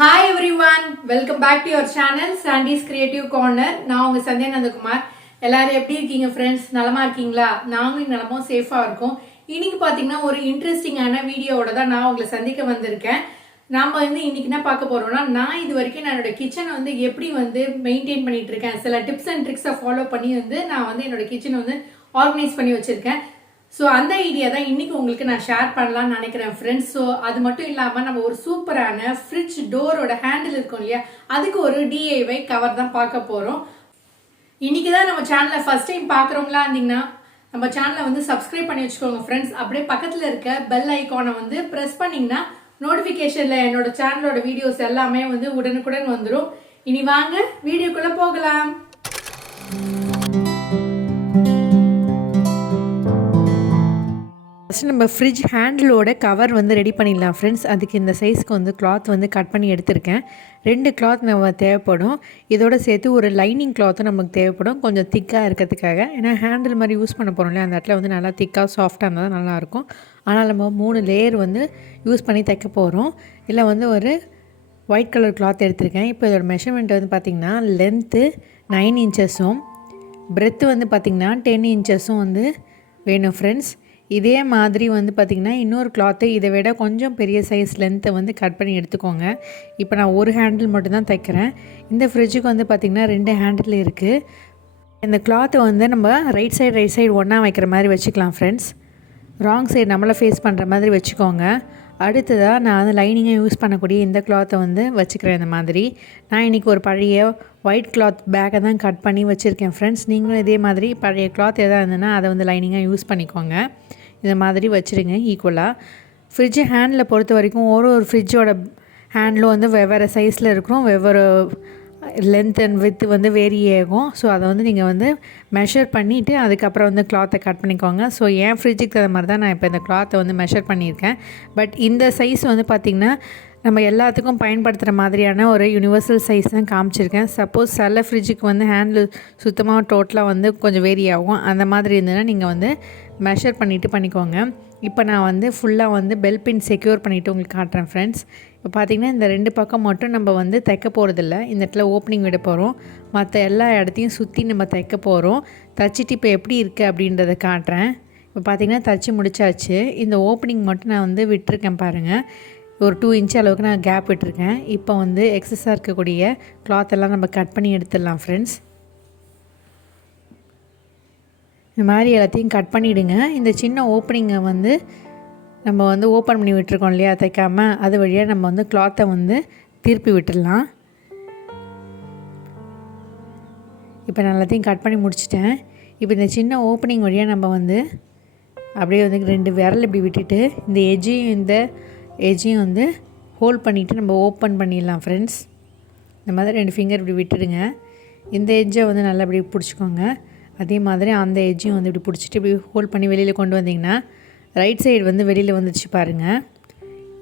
Hi everyone, welcome back to your channel Sandy's Creative Corner. நான் உங்க சந்தியா நந்தகுமார். எல்லாரும் எப்படி இருக்கீங்க ஃப்ரெண்ட்ஸ்? நலமா இருக்கீங்களா? நாங்களும் நலமா சேஃபா இருக்கோம். இன்னைக்கு பாத்தீங்கன்னா ஒரு இன்ட்ரெஸ்டிங்கான வீடியோவோட தான் நான் உங்களை சந்திக்க வந்திருக்கேன். நாம இன்னைக்கு என்ன பார்க்க போறோம்னா நான் இது வரைக்கும் என்னோட கிச்சனை எப்படி மெயின்டைன் பண்ணிட்டு இருக்கேன். சில டிப்ஸ் அண்ட் ட்ரிக்ஸை ஃபாலோ பண்ணி நான் என்னோட கிச்சனை ஆர்கனைஸ் பண்ணி வச்சிருக்கேன். ஸோ அந்த ஐடியா தான் இன்னைக்கு உங்களுக்கு நான் ஷேர் பண்ணலாம்னு நினைக்கிறேன் ஃப்ரெண்ட்ஸ். ஸோ அது மட்டும் இல்லாமல் நம்ம ஒரு சூப்பரான ஃப்ரிட்ஜ் டோரோட ஹேண்டில் இருக்கும் இல்லையா, அதுக்கு ஒரு டிஐவை கவர் தான் பார்க்க போகிறோம். இன்னைக்கு தான் நம்ம சேனலை ஃபர்ஸ்ட் டைம் பார்க்குறவங்களா இருந்தீங்கன்னா நம்ம சேனலை சப்ஸ்கிரைப் பண்ணி வச்சுக்கோங்க ஃப்ரெண்ட்ஸ். அப்படியே பக்கத்தில் இருக்க பெல் ஐக்கானை ப்ரெஸ் பண்ணிங்கன்னா நோட்டிஃபிகேஷனில் என்னோட சேனலோட வீடியோஸ் எல்லாமே உடனுக்குடன் வந்துடும். இனி வாங்க வீடியோக்குள்ளே போகலாம். ஃபஸ்ட்டு நம்ம ஃப்ரிட்ஜ் ஹேண்டிலோட கவர் ரெடி பண்ணிடலாம் ஃப்ரெண்ட்ஸ். அதுக்கு இந்த சைஸ்க்கு கிளாத் கட் பண்ணி எடுத்திருக்கேன். 2 கிளாத் நம்ம தேவைப்படும். இதோட சேர்த்து ஒரு லைனிங் கிளாத்தும் நமக்கு தேவைப்படும், கொஞ்சம் திக்காக இருக்கிறதுக்காக. ஏன்னா ஹேண்டில் மாதிரி யூஸ் பண்ண போகிறோம் இல்லையா, அந்த இடத்துல நல்லா திக்காக சாஃப்டாக இருந்தால் தான் நல்லாயிருக்கும். ஆனால் நம்ம 3 லேயர் யூஸ் பண்ணி தைக்க போகிறோம். இல்லை ஒரு ஒயிட் கலர் கிளாத் எடுத்திருக்கேன். இப்போ இதோட மெஷர்மெண்ட் பார்த்திங்கன்னா லென்த்து 9 இன்ச்சஸும் பிரெத்து பார்த்திங்கன்னா 10 இன்ச்சஸும் வேணும் ஃப்ரெண்ட்ஸ். இதே மாதிரி பார்த்திங்கன்னா இன்னொரு கிளாத்து இதை விட கொஞ்சம் பெரிய சைஸ் லென்த்தை கட் பண்ணி எடுத்துக்கோங்க. இப்போ நான் ஒரு ஹேண்டில் மட்டும்தான் தைக்கிறேன். இந்த ஃப்ரிட்ஜுக்கு பார்த்திங்கன்னா 2 ஹேண்டில் இருக்குது. இந்த கிளாத்தை நம்ம ரைட் சைடு ஒன்றா வைக்கிற மாதிரி வச்சுக்கலாம் ஃப்ரெண்ட்ஸ். ராங் சைடு நம்மளை ஃபேஸ் பண்ணுற மாதிரி வச்சுக்கோங்க. அடுத்ததாக நான் லைனிங்காக யூஸ் பண்ணக்கூடிய இந்த கிளாத்தை வச்சுக்கிறேன். இந்த மாதிரி நான் இன்றைக்கி ஒரு பழைய ஒயிட் கிளாத் பேக்கை தான் கட் பண்ணி வச்சுருக்கேன் ஃப்ரெண்ட்ஸ். நீங்களும் இதே மாதிரி பழைய கிளாத் எதாவது இருந்ததுன்னா அதை லைனிங்காக யூஸ் பண்ணிக்கோங்க. இந்த மாதிரி வச்சுருங்க ஈக்குவலாக. ஃப்ரிட்ஜு ஹேண்டில் பொறுத்த வரைக்கும் ஒரு ஃப்ரிட்ஜோட ஹேண்டிலும் வெவ்வேறு சைஸில் இருக்கும், வெவ்வேறு லென்த் அண்ட் வித்து வேரி ஆகும். ஸோ அதை நீங்கள் மெஷர் பண்ணிவிட்டு அதுக்கப்புறம் கிளாத்தை கட் பண்ணிக்கோங்க. ஸோ என் ஃப்ரிட்ஜுக்கு தகுந்த மாதிரி தான் நான் இப்போ இந்த கிளாத்தை மெஷர் பண்ணியிருக்கேன். பட் இந்த சைஸ் பார்த்திங்கன்னா நம்ம எல்லாத்துக்கும் பயன்படுத்துகிற மாதிரியான ஒரு யூனிவர்சல் சைஸ் தான் காமிச்சிருக்கேன். சப்போஸ் சில ஃப்ரிட்ஜுக்கு ஹேண்டில் சுத்தமாக டோட்டலாக கொஞ்சம் வேரி ஆகும். அந்த மாதிரி இருந்ததுன்னா நீங்கள் மெஷர் பண்ணிவிட்டு பண்ணிக்கோங்க. இப்போ நான் ஃபுல்லாக பெல் பின் செக்யூர் பண்ணிவிட்டு உங்களுக்கு காட்டுறேன் ஃப்ரெண்ட்ஸ். இப்போ பார்த்திங்கன்னா இந்த 2 பக்கம் மட்டும் நம்ம தைக்க போகிறதில்ல. இந்த இடத்துல ஓப்பனிங் விட போகிறோம். மற்ற எல்லா இடத்தையும் சுற்றி நம்ம தைக்க போகிறோம். தைச்சிட்டு இப்போ எப்படி இருக்குது அப்படின்றத காட்டுறேன். இப்போ பார்த்திங்கன்னா தைச்சி முடிச்சாச்சு. இந்த ஓப்பனிங் மட்டும் நான் விட்டுருக்கேன் பாருங்கள். ஒரு 2 இன்ச் அளவுக்கு நான் கேப் விட்டுருக்கேன். இப்போ எக்ஸஸாக இருக்கக்கூடிய கிளாத் எல்லாம் நம்ம கட் பண்ணி எடுத்துடலாம் ஃப்ரெண்ட்ஸ். இந்த மாதிரி எல்லாத்தையும் கட் பண்ணிவிடுங்க. இந்த சின்ன ஓப்பனிங்கை நம்ம ஓப்பன் பண்ணி விட்டுருக்கோம் இல்லையா தைக்காமல், அது வழியாக நம்ம கிளாத்தை திருப்பி விட்டுடலாம். இப்போ நான் எல்லாத்தையும் கட் பண்ணி முடிச்சிட்டேன். இப்போ இந்த சின்ன ஓப்பனிங் வழியாக நம்ம அப்படியே 2 விரல் இப்படி விட்டுட்டு இந்த எஜ்ஜையும் ஹோல்ட் பண்ணிவிட்டு நம்ம ஓப்பன் பண்ணிடலாம் ஃப்ரெண்ட்ஸ். இந்த மாதிரி 2 ஃபிங்கர் இப்படி விட்டுடுங்க. இந்த எஜ்ஜை நல்லா இப்படி பிடிச்சிக்கோங்க. அதே மாதிரி அந்த எஜ்ஜையும் இப்படி பிடிச்சிட்டு இப்படி ஹோல்ட் பண்ணி வெளியில் கொண்டு வந்திங்கன்னா ரைட் சைடு வெளியில் வந்துடுச்சு பாருங்கள்.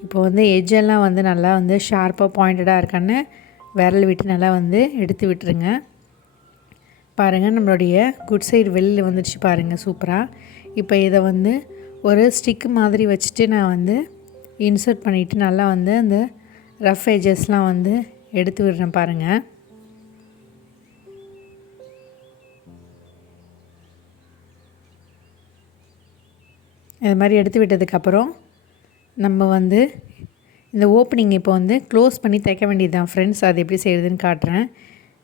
இப்போ எஜ்ஜெல்லாம் நல்லா ஷார்ப்பாக பாயிண்டடாக இருக்கான்னு விரல் விட்டு நல்லா எடுத்து விட்டுருங்க. பாருங்கள், நம்மளுடைய குட் சைடு வெளியில் வந்துடுச்சு பாருங்கள், சூப்பராக. இப்போ இதை ஒரு ஸ்டிக்கு மாதிரி வச்சுட்டு நான் இன்சர்ட் பண்ணிவிட்டு நல்லா அந்த ரஃப் எஜஸ்லாம் எடுத்து விடுறேன் பாருங்கள். இது மாதிரி எடுத்து விட்டதுக்கப்புறம் நம்ம இந்த ஓப்பனிங் இப்போ க்ளோஸ் பண்ணி தைக்க வேண்டியது தான் ஃப்ரெண்ட்ஸ். அது எப்படி செய்கிறதுன்னு காட்டுறேன்.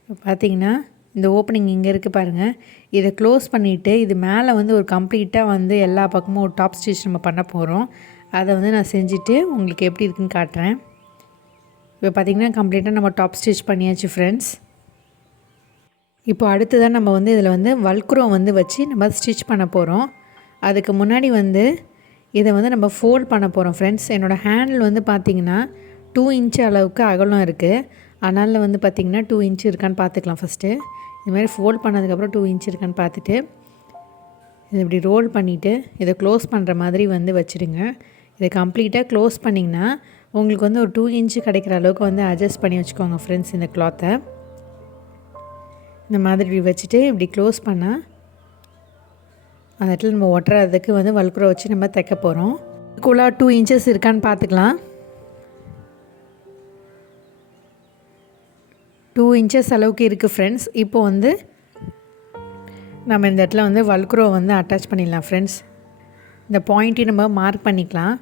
இப்போ பார்த்திங்கன்னா இந்த ஓப்பனிங் இங்கே இருக்குது பாருங்கள். இதை க்ளோஸ் பண்ணிவிட்டு இது மேலே ஒரு கம்ப்ளீட்டாக எல்லா பக்கமும் ஒரு டாப் ஸ்டிச் நம்ம பண்ண போகிறோம். அதை நான் செஞ்சுட்டு உங்களுக்கு எப்படி இருக்குன்னு காட்டுறேன். இப்போ பார்த்திங்கன்னா கம்ப்ளீட்டாக நம்ம டாப் ஸ்டிச் பண்ணியாச்சு ஃப்ரெண்ட்ஸ். இப்போ அடுத்ததாக நம்ம இதில் வல்க்ரோ வச்சு நம்ம ஸ்டிச் பண்ண போகிறோம். அதுக்கு முன்னாடி இதை நம்ம ஃபோல்ட் பண்ண போகிறோம் ஃப்ரெண்ட்ஸ். என்னோடய ஹேண்டில் பார்த்திங்கன்னா 2 இன்ச் அளவுக்கு அகலம் இருக்குது. அதனால் பார்த்திங்கன்னா 2 இன்ச் இருக்கான்னு பார்த்துக்கலாம் ஃபஸ்ட்டு. இதுமாதிரி ஃபோல்ட் பண்ணதுக்கப்புறம் 2 இன்ச் இருக்கான்னு பார்த்துட்டு இதை இப்படி ரோல் பண்ணிவிட்டு இதை க்ளோஸ் பண்ணுற மாதிரி வச்சுடுங்க. இதை கம்ப்ளீட்டாக க்ளோஸ் பண்ணிங்கன்னா உங்களுக்கு ஒரு 2 இன்ச்சு கிடைக்கிற அளவுக்கு அட்ஜஸ்ட் பண்ணி வச்சுக்கோங்க ஃப்ரெண்ட்ஸ். இந்த கிளாத்தை இந்த மாதிரி இப்படி வச்சுட்டு இப்படி க்ளோஸ் பண்ணால் அந்த இடத்துல நம்ம ஒட்டுறதுக்கு வல்க்ரோ வச்சு நம்ம தைக்க போகிறோம். கூலாக 2 இன்ச்சஸ் இருக்கான்னு பார்த்துக்கலாம். 2 இன்ச்சஸ் அளவுக்கு இருக்குது ஃப்ரெண்ட்ஸ். இப்போ வந்து நம்ம இந்த இடத்துல வந்து வல்க்ரோ வந்து அட்டாச் பண்ணிடலாம் ஃப்ரெண்ட்ஸ். இந்த பாயிண்ட்டையும் நம்ம மார்க் பண்ணிக்கலாம்.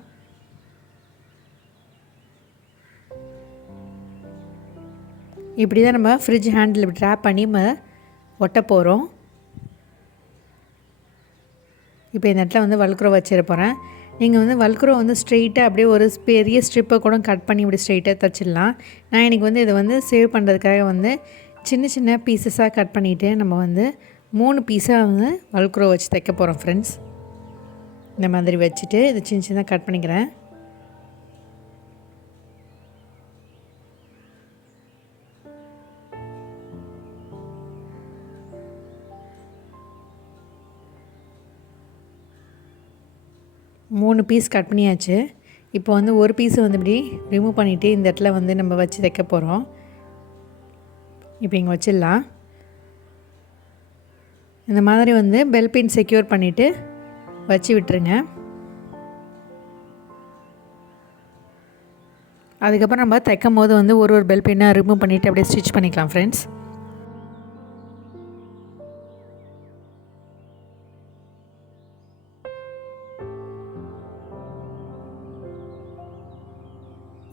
இப்படி தான் நம்ம ஃப்ரிட்ஜ் ஹேண்டில் இப்படி ட்ராப் பண்ணி நம்ம ஒட்ட போகிறோம். இப்போ இந்த இடத்துல வந்து வல்க்ரோ வச்சிட போகிறேன். நீங்கள் வந்து வல்க்ரோ வந்து ஸ்ட்ரெயிட்டாக அப்படியே ஒரு பெரிய ஸ்ட்ரிப்பை கூட கட் பண்ணி இப்படி ஸ்ட்ரெயிட்டாக தைச்சிடலாம். நான் இன்றைக்கி வந்து இதை வந்து சேவ் பண்ணுறதுக்காக வந்து சின்ன சின்ன பீசஸாக கட் பண்ணிவிட்டு நம்ம வந்து 3 பீஸாக வந்து வல்க்ரோ வச்சு தைக்க போகிறோம் ஃப்ரெண்ட்ஸ். இந்த மாதிரி வச்சுட்டு இது சின்ன சின்னதாக கட் பண்ணிக்கிறேன். மூணு பீஸ் கட் பண்ணியாச்சு. இப்போ வந்து ஒரு பீஸை வந்து இப்படி ரிமூவ் பண்ணிவிட்டு இந்த இடத்துல வந்து நம்ம வச்சு தைக்க போகிறோம். இப்போ இங்கே வச்சிடலாம். இந்த மாதிரி வந்து பெல் பின் செக்யூர் பண்ணிவிட்டு வச்சு விட்டுருங்க. அதுக்கப்புறம் நம்ம தைக்கும் போது வந்து ஒரு பெல் பின்னை ரிமூவ் பண்ணிவிட்டு அப்படியே ஸ்டிச் பண்ணிக்கலாம் ஃப்ரெண்ட்ஸ்.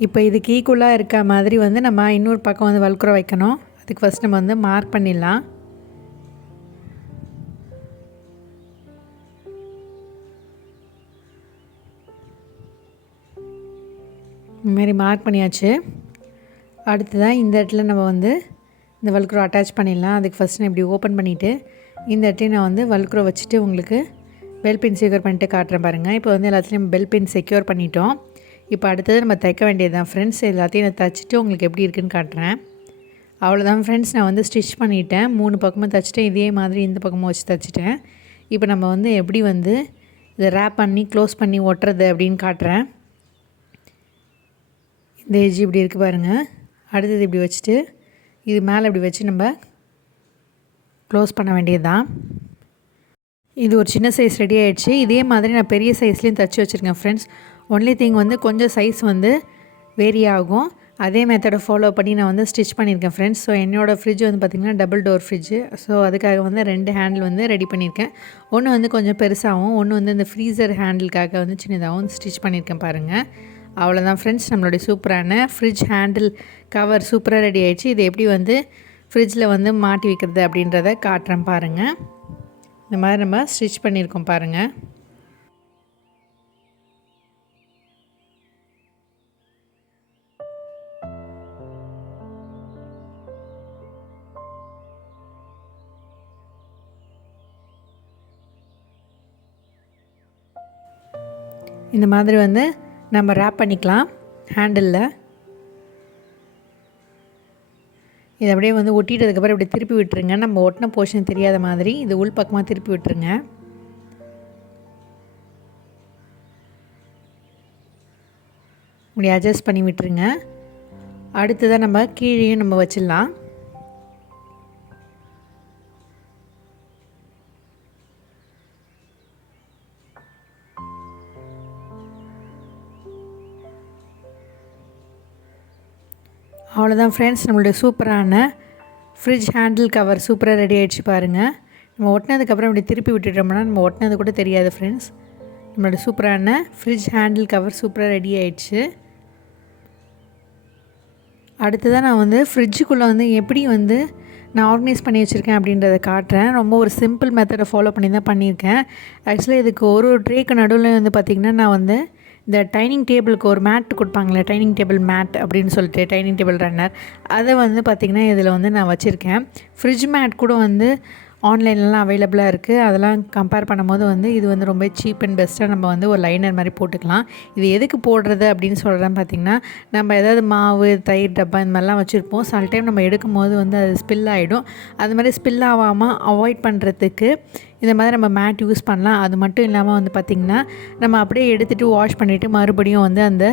இப்போ இதுக்கு ஈக்குவலாக இருக்க மாதிரி வந்து நம்ம இன்னொரு பக்கம் வந்து வல்க்ரோ வைக்கணும். அதுக்கு ஃபஸ்ட் நம்ம வந்து மார்க் பண்ணிடலாம். இந்தமாரி மார்க் பண்ணியாச்சு. அடுத்ததான் இந்த இடத்துல நம்ம வந்து இந்த வல்க்ரோ அட்டாச் பண்ணிடலாம். அதுக்கு ஃபஸ்ட் நான் இப்படி ஓப்பன் பண்ணிவிட்டு இந்த இடத்தையும் நான் வந்து வல்க்ரோ வச்சுட்டு உங்களுக்கு பெல் பின் செக்யூர் பண்ணிட்டு காட்டுறேன் பாருங்கள். இப்போ வந்து எல்லாத்துலேயும் பெல் பின் செக்யூர் பண்ணிட்டோம். இப்போ அடுத்தது நம்ம தைக்க வேண்டியது தான் ஃப்ரெண்ட்ஸ். எல்லாத்தையும் நான் தைச்சிட்டு உங்களுக்கு எப்படி இருக்குதுன்னு காட்டுறேன். அவ்வளோதான் ஃப்ரெண்ட்ஸ், நான் வந்து ஸ்டிச் பண்ணிவிட்டேன். 3 பக்கமும் தைச்சிட்டேன். இதே மாதிரி இந்த பக்கமும் வச்சு தைச்சிட்டேன். இப்போ நம்ம வந்து எப்படி வந்து இதை ரேப் பண்ணி க்ளோஸ் பண்ணி ஒட்டுறது அப்படின்னு காட்டுறேன். இந்த எஜ் இப்படி இருக்குது பாருங்கள். அடுத்தது இப்படி வச்சுட்டு இது மேலே இப்படி வச்சு நம்ம க்ளோஸ் பண்ண வேண்டியது தான். இது ஒரு சின்ன சைஸ் ரெடி ஆகிடுச்சு. இதே மாதிரி நான் பெரிய சைஸ்லேயும் தைச்சி வச்சுருக்கேன் ஃப்ரெண்ட்ஸ். ஒன்லி திங் வந்து கொஞ்சம் சைஸ் வந்து வேரி ஆகும். அதே மெத்தடை ஃபாலோ பண்ணி நான் வந்து ஸ்டிச் பண்ணியிருக்கேன் ஃப்ரெண்ட்ஸ். ஸோ என்னோடய ஃப்ரிட்ஜ் வந்து பார்த்திங்கன்னா டபுள் டோர் ஃப்ரிட்ஜு. ஸோ அதுக்காக வந்து 2 ஹேண்டில் வந்து ரெடி பண்ணியிருக்கேன். ஒன்று வந்து கொஞ்சம் பெருசாகவும், ஒன்று வந்து இந்த ஃப்ரீசர் ஹேண்டிலுக்காக வந்து சின்னதாகவும் ஸ்டிச் பண்ணியிருக்கேன் பாருங்கள். அவ்வளோதான் ஃப்ரெண்ட்ஸ், நம்மளுடைய சூப்பரான ஃப்ரிட்ஜ் ஹேண்டில் கவர் சூப்பராக ரெடி ஆகிடுச்சு. இது எப்படி வந்து ஃப்ரிட்ஜில் வந்து மாட்டி வைக்கிறது அப்படின்றத காட்டுறேன் பாருங்கள். இந்த மாதிரி நம்ம ஸ்டிச் பண்ணியிருக்கோம் பாருங்கள். இந்த மாதிரி வந்து நம்ம ரேப் பண்ணிக்கலாம் ஹேண்டிலில். இதை அப்படியே வந்து ஒட்டிட்டதுக்கப்புறம் இப்படி திருப்பி விட்டுருங்க. நம்ம ஒட்டின போர்ஷன் தெரியாத மாதிரி இது உள் பக்கமாக திருப்பி விட்டுருங்க. இப்படி அட்ஜஸ்ட் பண்ணி விட்டுருங்க. அடுத்ததாக நம்ம கீழேயும் நம்ம வச்சிடலாம். அவ்வளோதான் ஃப்ரெண்ட்ஸ், நம்மளுடைய சூப்பரான ஃப்ரிட்ஜ் ஹேண்டில் கவர் சூப்பராக ரெடி ஆகிடுச்சு பாருங்கள். நம்ம ஒட்டினதுக்கப்புறம் இப்படி திருப்பி விட்டுட்டோம்னா நம்ம ஒட்டினது கூட தெரியாது ஃப்ரெண்ட்ஸ். நம்மளோட சூப்பரான ஃப்ரிட்ஜ் ஹேண்டில் கவர் சூப்பராக ரெடி ஆகிடுச்சு. அடுத்ததாக நான் வந்து ஃப்ரிட்ஜுக்குள்ளே வந்து எப்படி வந்து நான் ஆர்கனைஸ் பண்ணி வச்சுருக்கேன் அப்படின்றத காட்டுறேன். ரொம்ப ஒரு சிம்பிள் மெத்தடை ஃபாலோ பண்ணி தான் பண்ணியிருக்கேன். ஆக்சுவலாக இதுக்கு ஒரு ட்ரேக்கு நடுவில் வந்து பார்த்திங்கன்னா நான் வந்து இந்த டைனிங் டேபிளுக்கு ஒரு மேட் கொடுப்பாங்களே, டைனிங் டேபிள் மேட் அப்படின்னு சொல்லிட்டு டைனிங் டேபிள் ரன்னர், அதை வந்து பார்த்திங்கன்னா இதில் வந்து நான் வச்சுருக்கேன். ஃப்ரிட்ஜ் மேட் கூட வந்து ஆன்லைன்லலாம் அவைலபிளாக இருக்குது. அதெல்லாம் கம்பேர் பண்ணும்போது வந்து இது வந்து ரொம்ப சீப் அண்ட் பெஸ்ட்டாக நம்ம வந்து ஒரு லைனர் மாதிரி போட்டுக்கலாம். இது எதுக்கு போடுறது அப்படின்னு சொல்கிறேன் பார்த்திங்கன்னா, நம்ம ஏதாவது மாவு, தயிர் டப்பா இந்த மாதிரிலாம் வச்சுருப்போம். சில டைம் நம்ம எடுக்கும் போது வந்து அது ஸ்பில் ஆகிடும். அது மாதிரி ஸ்பில் ஆகாமல் அவாய்ட் பண்ணுறதுக்கு இந்த மாதிரி நம்ம மேட் யூஸ் பண்ணலாம். அது மட்டும் இல்லாமல் வந்து பார்த்திங்கன்னா நம்ம அப்படியே எடுத்துகிட்டு வாஷ் பண்ணிவிட்டு மறுபடியும் வந்து அந்த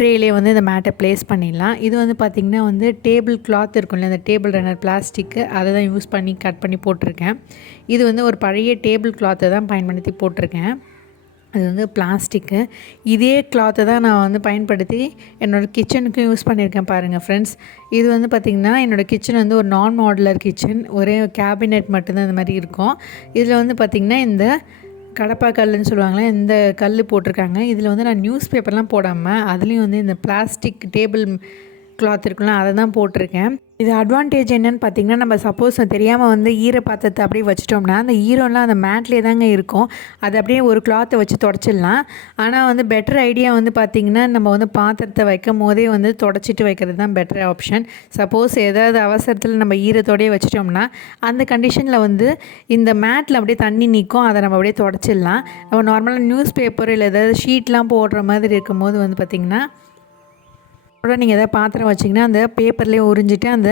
ட்ரேலே வந்து இந்த மேட்டை ப்ளேஸ் பண்ணிடலாம். இது வந்து பார்த்திங்கன்னா வந்து டேபிள் கிளாத் இருக்கும்ல, அந்த டேபிள் ரன்னர் பிளாஸ்டிக்கு, அதை தான் யூஸ் பண்ணி கட் பண்ணி போட்டிருக்கேன். இது வந்து ஒரு பழைய டேபிள் கிளாத்தை தான் பயன்படுத்தி போட்டிருக்கேன். அது வந்து பிளாஸ்டிக்கு. இதே கிளாத்தை தான் நான் வந்து பயன்படுத்தி என்னோடய கிச்சனுக்கும் யூஸ் பண்ணியிருக்கேன் பாருங்கள் ஃப்ரெண்ட்ஸ். இது வந்து பார்த்திங்கன்னா என்னோடய கிச்சன் வந்து ஒரு நான் மாடுலர் கிச்சன், ஒரே கேபினெட் மட்டும்தான் இந்த மாதிரி இருக்கும். இதில் வந்து பார்த்திங்கன்னா இந்த கடப்பா கல்லுன்னு சொல்லுவாங்களே, இந்த கல் போட்டிருக்காங்க. இதில் வந்து நான் நியூஸ் பேப்பர்லாம் போடாமல் அதுலேயும் வந்து இந்த பிளாஸ்டிக் டேபிள் கிளாத் இருக்குல்ல அதை தான் போட்டிருக்கேன். இது அட்வான்டேஜ் என்னென்னு பார்த்திங்கன்னா, நம்ம சப்போஸ் தெரியாமல் வந்து ஈரப்பாத்திரத்தை அப்படியே வச்சிட்டோம்னா அந்த ஈரம்லாம் அந்த மேட்லேயே தாங்க இருக்கும். அது அப்படியே ஒரு கிளாத்தை வச்சு தொடச்சிடலாம். ஆனால் வந்து பெட்டர் ஐடியா வந்து பார்த்திங்கன்னா, நம்ம வந்து பாத்திரத்தை வைக்கும் போதே வந்து தொடச்சிட்டு வைக்கிறது தான் பெட்டர் ஆப்ஷன். சப்போஸ் ஏதாவது அவசரத்தில் நம்ம ஈரத்தோடையே வச்சிட்டோம்னா அந்த கண்டிஷனில் வந்து இந்த மேட்டில் அப்படியே தண்ணி நிற்கும், அதை நம்ம அப்படியே தொடச்சிடலாம். நம்ம நார்மலாக நியூஸ் பேப்பர் இல்லை ஏதாவது ஷீட்லாம் போடுற மாதிரி இருக்கும்போது வந்து பார்த்திங்கன்னா நீங்கள் எதாவது பாத்திரம் வச்சிங்கன்னா அந்த பேப்பர்லேயே உறிஞ்சிட்டு அந்த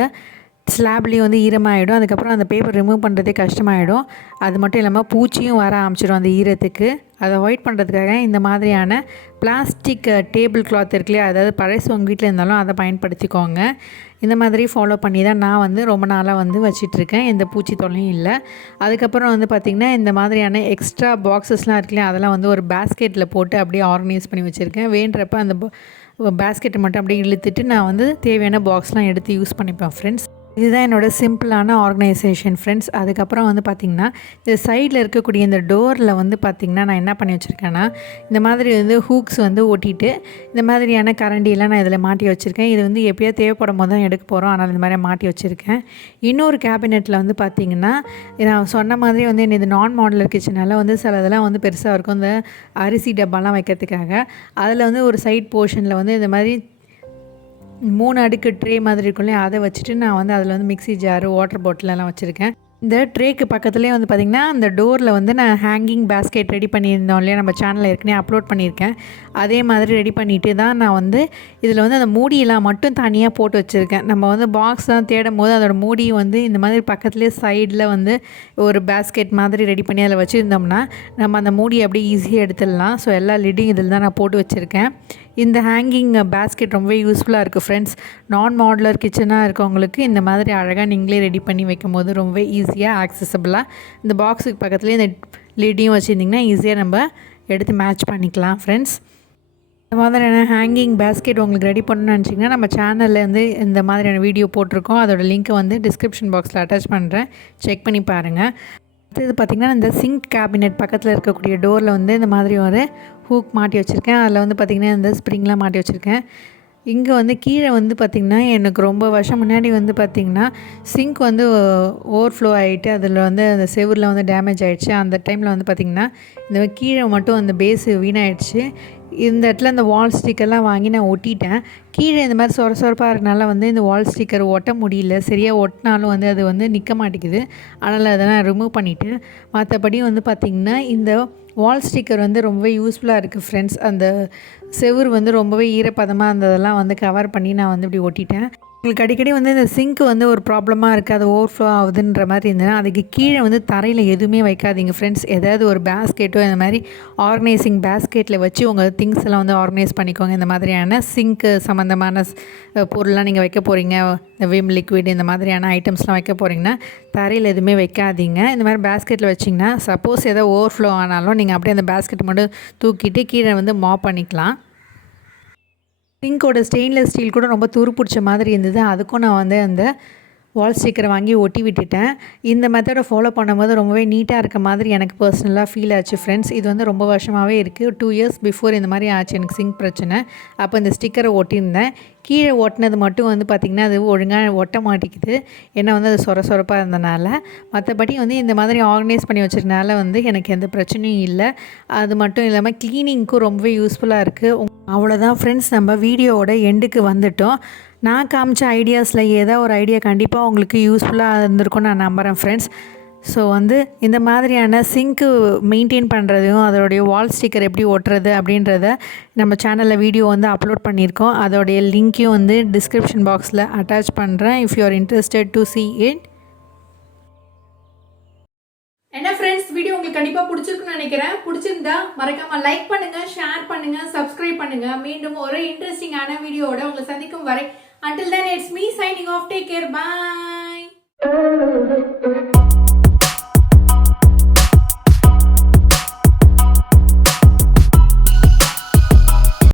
ஸ்லாப்லேயே வந்து ஈரமாகிடும். அதுக்கப்புறம் அந்த பேப்பர் ரிமூவ் பண்ணுறதே கஷ்டமாயிடும். அது மட்டும் இல்லாமல் பூச்சியும் வர ஆரம்பிச்சிடும் அந்த ஈரத்துக்கு. அதை அவாய்ட் பண்ணுறதுக்காக இந்த மாதிரியான பிளாஸ்டிக் டேபிள் கிளாத் இருக்குல்லையா, அதாவது பழசு உங்கள் வீட்டில் இருந்தாலும் அதை பயன்படுத்திக்கோங்க. இந்த மாதிரி ஃபாலோ பண்ணி தான் நான் வந்து ரொம்ப நாளாக வந்து வச்சிட்ருக்கேன். எந்த பூச்சி தொல்லையும் இல்லை. அதுக்கப்புறம் வந்து பார்த்திங்கன்னா இந்த மாதிரியான எக்ஸ்ட்ரா பாக்ஸஸ்லாம் இருக்குல்லையா, அதெல்லாம் வந்து ஒரு பேஸ்கெட்டில் போட்டு அப்படியே ஆர்கனைஸ் பண்ணி வச்சுருக்கேன். வேண்டுறப்ப அந்த பேஸ்கெட்டை மட்டும் அப்படியே இழுத்துட்டு நான் வந்து தேவையான பாக்ஸ்லாம் எடுத்து யூஸ் பண்ணிப்பேன் ஃப்ரெண்ட்ஸ். இதுதான் என்னோடய சிம்பிளான ஆர்கனைசேஷன் ஃப்ரெண்ட்ஸ். அதுக்கப்புறம் வந்து பார்த்திங்கன்னா இந்த சைடில் இருக்கக்கூடிய இந்த டோரில் வந்து பார்த்திங்கன்னா நான் என்ன பண்ணி வச்சுருக்கேன்னா, இந்த மாதிரி வந்து ஹூக்ஸ் வந்து ஒட்டிட்டு இந்த மாதிரியான கரண்டியெல்லாம் நான் இதில் மாட்டி வச்சுருக்கேன். இது வந்து எப்போயோ தேவைப்படும் போது தான் எடுக்க போகிறோம், அதனால் இந்த மாதிரி மாட்டி வச்சுருக்கேன். இன்னொரு கேபினெட்டில் வந்து பார்த்திங்கன்னா நான் சொன்ன மாதிரி வந்து இது நான் மாடுலர் கிச்சனால் வந்து சில இதெல்லாம் வந்து பெருசாக இருக்கும், இந்த அரிசி டப்பாலாம் வைக்கிறதுக்காக. அதில் வந்து ஒரு சைட் போர்ஷனில் வந்து இந்த மாதிரி 3 அடுக்கு ட்ரே மாதிரி இருக்கும் இல்லையா, அதை வச்சுட்டு நான் வந்து அதில் வந்து மிக்ஸி ஜாரு, வாட்டர் பாட்டிலெல்லாம் வச்சுருக்கேன். இந்த ட்ரேக்கு பக்கத்துலேயே வந்து பார்த்திங்கன்னா அந்த டோரில் வந்து நான் ஹேங்கிங் பேஸ்கெட் ரெடி பண்ணியிருந்தோம் இல்லையா, நம்ம சேனலில் ஏற்கனவே அப்லோட் பண்ணியிருக்கேன். அதே மாதிரி ரெடி பண்ணிவிட்டு தான் நான் வந்து இதில் வந்து அந்த மூடியெல்லாம் மட்டும் தனியாக போட்டு வச்சுருக்கேன். நம்ம வந்து பாக்ஸ் தான் தேடும் போது அதோடய மூடி வந்து இந்த மாதிரி பக்கத்துலேயே சைடில் வந்து ஒரு பேஸ்கெட் மாதிரி ரெடி பண்ணி அதில் வச்சுருந்தோம்னா நம்ம அந்த மூடியை அப்படியே ஈஸியாக எடுத்துடலாம். ஸோ எல்லா லிட்டையும் இதில் தான் நான் போட்டு வச்சுருக்கேன். இந்த ஹேங்கிங் பேஸ்கெட் ரொம்ப யூஸ்ஃபுல்லாக இருக்குது ஃப்ரெண்ட்ஸ். நான் மாடுலர் கிச்சனாக இருக்கவங்களுக்கு இந்த மாதிரி அழகாக நீங்களே ரெடி பண்ணி வைக்கும் போது ரொம்ப ஈஸியாக ஆக்சசபிளாக இந்த பாக்ஸுக்கு பக்கத்துலேயே இந்த லிட்டையும் வச்சுருந்திங்கன்னா ஈஸியாக நம்ம எடுத்து மேட்ச் பண்ணிக்கலாம் ஃப்ரெண்ட்ஸ். இந்த மாதிரியான ஹேங்கிங் பேஸ்கெட் உங்களுக்கு ரெடி பண்ணணும்னு நினச்சிங்கன்னா நம்ம சேனலில் வந்து இந்த மாதிரியான வீடியோ போட்டிருக்கோம். அதோடய லிங்க்கை வந்து டிஸ்கிரிப்ஷன் பாக்ஸில் அட்டாச் பண்ணுறேன், செக் பண்ணி பாருங்கள். அடுத்தது பார்த்திங்கன்னா இந்த சிங்க் கேபினெட் பக்கத்தில் இருக்கக்கூடிய டோரில் வந்து இந்த மாதிரி ஒரு ஹூக் மாட்டி வச்சுருக்கேன். அதில் வந்து பார்த்திங்கன்னா இந்த ஸ்ப்ரிங்லாம் மாட்டி வச்சுருக்கேன். இங்கே வந்து கீழே வந்து பார்த்திங்கன்னா எனக்கு ரொம்ப வருஷம் முன்னாடி வந்து பார்த்திங்கன்னா சிங்க் வந்து ஓவர்ஃப்ளோ ஆகிட்டு அதில் வந்து அந்த செவுரில் வந்து டேமேஜ் ஆகிடுச்சு. அந்த டைமில் வந்து பார்த்திங்கன்னா இந்த கீழே மட்டும் அந்த பேஸு வீணாயிடுச்சு. இந்த இடத்துல இந்த வால் ஸ்டிக்கர்லாம் வாங்கி நான் ஒட்டிட்டேன். கீழே இந்த மாதிரி சொரப்பாக இருக்கனால வந்து இந்த வால் ஸ்டிக்கர் ஒட்ட முடியல, சரியாக ஒட்டினாலும் வந்து அது வந்து நிற்க மாட்டேங்குது. அதனால் அதை நான் ரிமூவ் பண்ணிவிட்டேன். மற்றபடி வந்து பார்த்திங்கன்னா இந்த வால் ஸ்டிக்கர் வந்து ரொம்ப யூஸ்ஃபுல்லாக இருக்குது ஃப்ரெண்ட்ஸ். அந்த செவுரு வந்து ரொம்பவே ஈரப்பதமாக இருந்ததெல்லாம் வந்து கவர் பண்ணி நான் வந்து இப்படி ஒட்டிட்டேன். உங்களுக்கு அடிக்கடி வந்து இந்த சிங்க் வந்து ஒரு ப்ராப்ளமாக இருக்குது, அது ஓவர்ஃப்ளோ ஆகுதுன்ற மாதிரி இருந்ததுன்னா அதுக்கு கீழே வந்து தரையில் எதுவுமே வைக்காதீங்க ஃப்ரெண்ட்ஸ். ஏதாவது ஒரு பேஸ்கெட்டோ இந்த மாதிரி ஆர்கனைசிங் பேஸ்கெட்டில் வச்சு உங்கள் திங்ஸ் எல்லாம் வந்து ஆர்கனைஸ் பண்ணிக்கோங்க. இந்த மாதிரியான சிங்க்கு சம்மந்தமான பொருள்லாம் நீங்கள் வைக்க போகிறீங்க, இந்த விம் லிக்விட் இந்த மாதிரியான ஐட்டம்ஸ்லாம் வைக்க போகிறீங்கன்னா தரையில் எதுவுமே வைக்காதீங்க. இந்த மாதிரி பேஸ்கெட்டில் வச்சிங்கன்னா சப்போஸ் ஏதோ ஓவர்ஃப்ளோ ஆனாலும் நீங்கள் அப்படியே அந்த பேஸ்கெட் மட்டும் தூக்கிட்டு கீழே வந்து மாப் பண்ணிக்கலாம். சிங்கோட ஸ்டெயின்லெஸ் ஸ்டீல் கூட ரொம்ப துரு பிடிச்ச மாதிரி இருந்தது. அதுக்கும் நான் வந்து அந்த வால் ஸ்டிக்கரை வாங்கி ஒட்டி விட்டுட்டேன். இந்த மெத்தடை ஃபாலோ பண்ணும்போது ரொம்பவே நீட்டாக இருக்க மாதிரி எனக்கு பர்சனலாக ஃபீல் ஆச்சு ஃப்ரெண்ட்ஸ். இது வந்து ரொம்ப வருஷமாகவே இருக்குது. 2 இயர்ஸ் பிஃபோர் இந்த மாதிரி ஆச்சு எனக்கு சிங்க் பிரச்சனை. அப்போ இந்த ஸ்டிக்கரை ஒட்டியிருந்தேன். கீழே ஒட்டினது மட்டும் வந்து பார்த்திங்கன்னா அது ஒழுங்காக ஒட்ட மாட்டேங்குது, ஏன்னா வந்து அது சொரப்பாக இருந்தனால. மற்றபடி வந்து இந்த மாதிரி ஆர்கனைஸ் பண்ணி வச்சுருக்கனால வந்து எனக்கு எந்த பிரச்சனையும் இல்லை. அது மட்டும் இல்லாமல் க்ளீனிங்க்கும் ரொம்பவே யூஸ்ஃபுல்லாக இருக்குது. அவ்வளோதான் ஃப்ரெண்ட்ஸ், நம்ம வீடியோவோட எண்டுக்கு வந்துட்டோம். நான் காமிச்ச ஐடியாஸில் ஏதோ ஒரு ஐடியா கண்டிப்பாக உங்களுக்கு யூஸ்ஃபுல்லாக இருந்திருக்கும்னு நான் நம்புகிறேன் ஃப்ரெண்ட்ஸ். ஸோ வந்து இந்த மாதிரியான சிங்க்கு மெயின்டைன் பண்ணுறதையும் அதோடைய வால் ஸ்டிக்கர் எப்படி ஒட்டுறது அப்படின்றத நம்ம சேனலில் வீடியோ வந்து அப்லோட் பண்ணியிருக்கோம். அதோடைய லிங்க்கையும் வந்து டிஸ்கிரிப்ஷன் பாக்ஸில் அட்டாச் பண்ணுறேன். If you are interested to see it. என்ன ஃப்ரெண்ட்ஸ், வீடியோ உங்களுக்கு கண்டிப்பாக பிடிச்சிருக்குன்னு நினைக்கிறேன். பிடிச்சிருந்தா மறக்காம லைக் பண்ணுங்க, ஷேர் பண்ணுங்க, சப்ஸ்கிரைப் பண்ணுங்க. மீண்டும் ஒரு இன்ட்ரெஸ்டிங்கான வீடியோவோட உங்களை சந்திக்கும் வரை until then it's me signing off. Take care. Bye.